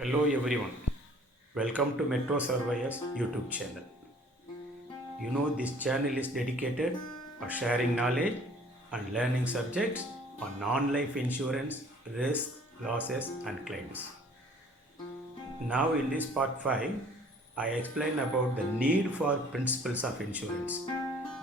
Hello everyone, welcome to Metro Surveyors YouTube channel. This channel is dedicated for sharing knowledge and learning subjects on non-life insurance, risk, losses and claims. Now in this part 5, I explain about the need for principles of insurance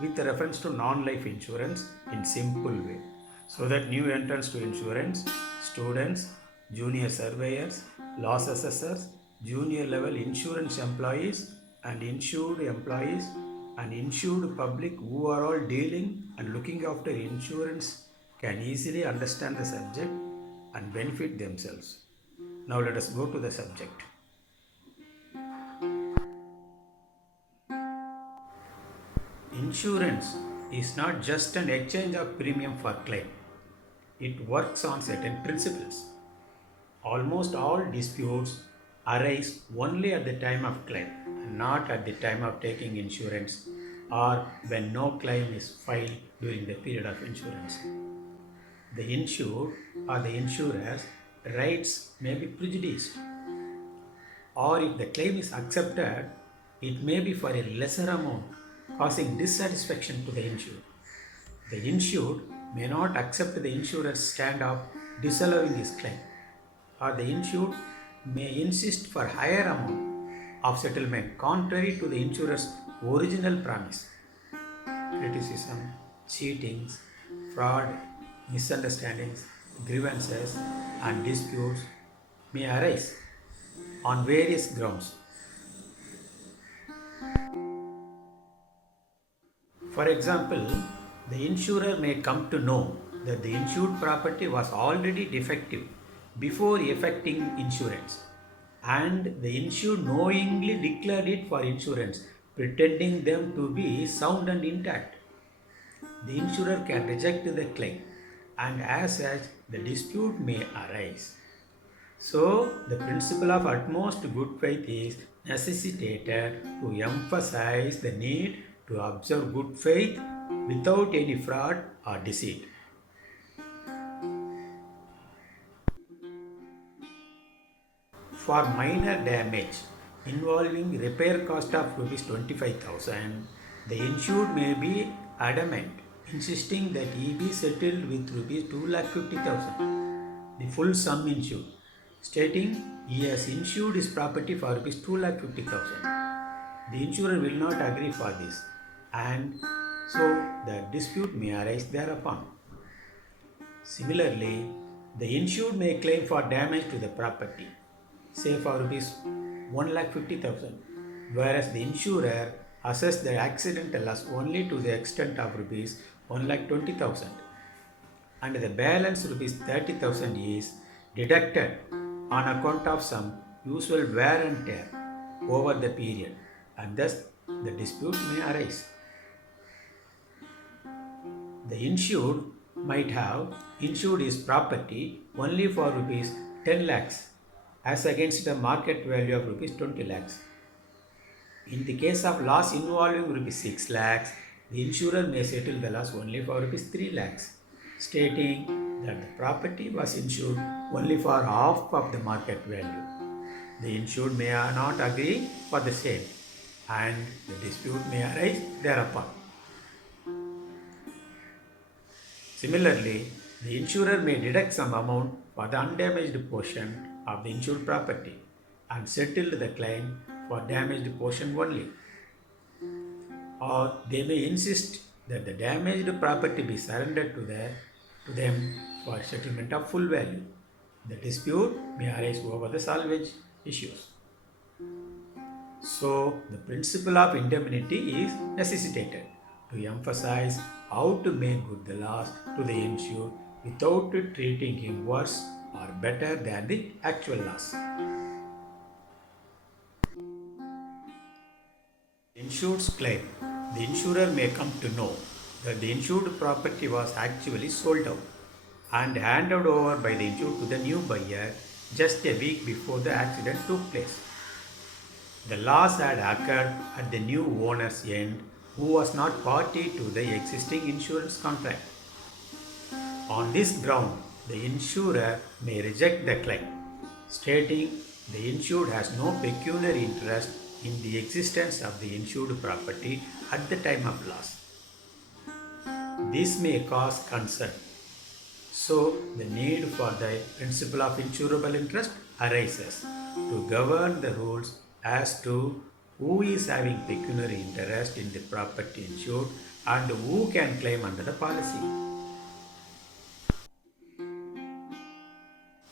with reference to non-life insurance in simple way so that new entrants to insurance, students, junior surveyors, loss assessors, junior level insurance employees and insured employees and insured public who are all dealing and looking after insurance can easily understand the subject and benefit themselves. Now let us go to the subject. Insurance is not just an exchange of premium for claim. It works on certain principles. Almost all disputes arise only at the time of claim and not at the time of taking insurance or when no claim is filed during the period of insurance. The insured or the insurer's rights may be prejudiced, or if the claim is accepted, it may be for a lesser amount, causing dissatisfaction to the insured. The insured may not accept the insurer's stand of disallowing his claim, or the insured may insist for higher amount of settlement contrary to the insurer's original promise. Criticism, cheatings, fraud, misunderstandings, grievances, and disputes may arise on various grounds. For example, the insurer may come to know that the insured property was already defective before effecting insurance, and the insured knowingly declared it for insurance, pretending them to be sound and intact. The insurer can reject the claim, and as such, the dispute may arise. So, the principle of utmost good faith is necessitated to emphasize the need to observe good faith without any fraud or deceit. For minor damage involving repair cost of rupees 25,000, the insured may be adamant, insisting that he be settled with rupees 2,50,000, the full sum insured, stating he has insured his property for rupees 2,50,000. The insurer will not agree for this, and so the dispute may arise thereupon. Similarly, the insured may claim for damage to the property, say for rupees 1,50,000, whereas the insurer assessed the accidental loss only to the extent of rupees 1,20,000, and the balance rupees 30,000 is deducted on account of some usual wear and tear over the period, and thus the dispute may arise. The insured might have insured his property only for rupees 10 lakhs as against a market value of rupees 20 lakhs. In the case of loss involving rupees 6 lakhs, the insurer may settle the loss only for rupees 3 lakhs, stating that the property was insured only for half of the market value. The insured may not agree for the same, and the dispute may arise thereupon. Similarly, the insurer may deduct some amount for the undamaged portion of the insured property and settle the claim for damaged portion only. Or they may insist that the damaged property be surrendered to them for settlement of full value. The dispute may arise over the salvage issues. So, the principle of indemnity is necessitated to emphasize how to make good the loss to the insured without treating him worse or better than the actual loss. Insured's claim. The insurer may come to know that the insured property was actually sold out and handed over by the insured to the new buyer just a week before the accident took place. The loss had occurred at the new owner's end, who was not party to the existing insurance contract. On this ground, the insurer may reject the claim, stating The insured has no pecuniary interest in the existence of the insured property at the time of loss. This may cause concern. So, the need for the principle of insurable interest arises to govern the rules as to who is having pecuniary interest in the property insured and who can claim under the policy.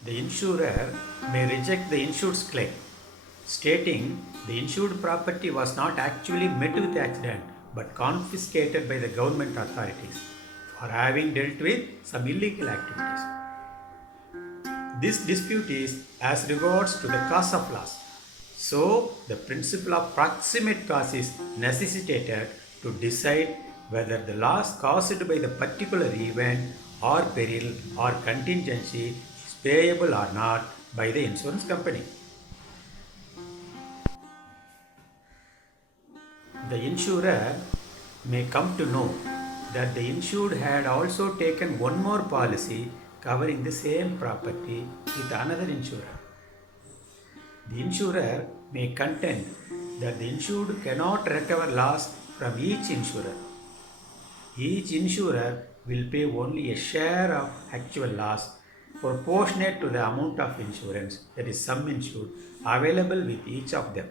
The insurer may reject the insured's claim, stating the insured property was not actually met with accident but confiscated by the government authorities for having dealt with some illegal activities. This dispute is as regards to the cause of loss. So, the principle of proximate cause is necessitated to decide whether the loss caused by the particular event or peril or contingency is payable or not by the insurance company. The insurer may come to know that the insured had also taken one more policy covering the same property with another insurer. The insurer may contend that the insured cannot recover loss from each insurer. Each insurer will pay only a share of actual loss proportionate to the amount of insurance, that is, sum insured, available with each of them.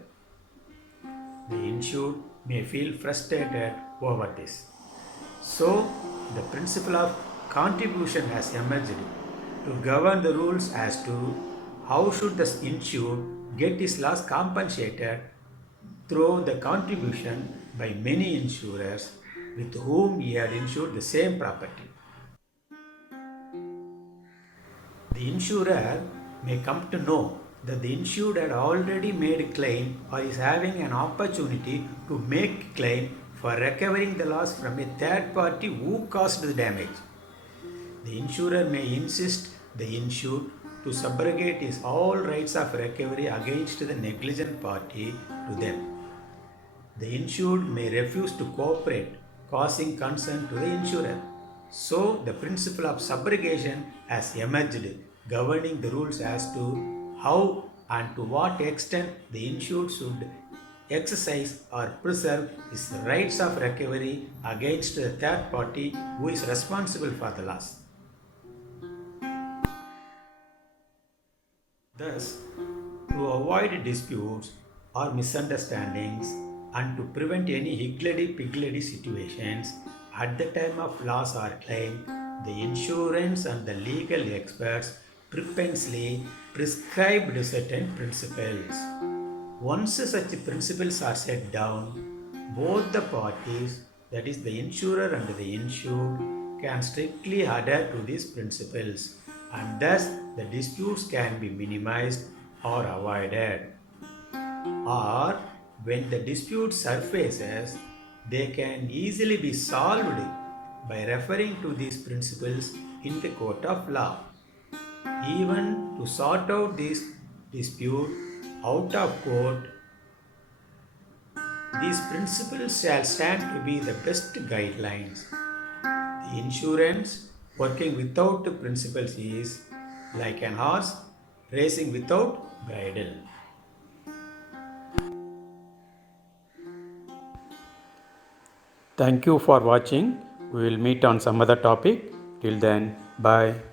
The insured may feel frustrated over this. So, the principle of contribution has emerged to govern the rules as to how should the insured get his loss compensated through the contribution by many insurers with whom he had insured the same property. The insurer may come to know that the insured had already made a claim or is having an opportunity to make a claim for recovering the loss from a third party who caused the damage. The insurer may insist the insured to subrogate his all rights of recovery against the negligent party to them. The insured may refuse to cooperate, causing concern to the insurer. So, the principle of subrogation has emerged, governing the rules as to how and to what extent the insured should exercise or preserve his rights of recovery against the third party who is responsible for the loss. Thus, to avoid disputes or misunderstandings and to prevent any higgledy-piggledy situations at the time of loss or claim, the insurance and the legal experts precisely prescribed certain principles. Once such principles are set down, both the parties, that is, the insurer and the insured, can strictly adhere to these principles, and thus the disputes can be minimized or avoided. Or, when the dispute surfaces, they can easily be solved by referring to these principles in the court of law. Even to sort out this dispute out of court, these principles shall stand to be the best guidelines. The insurance working without principles is like an horse racing without bridle. Thank you for watching. We will meet on some other topic. Till then, bye.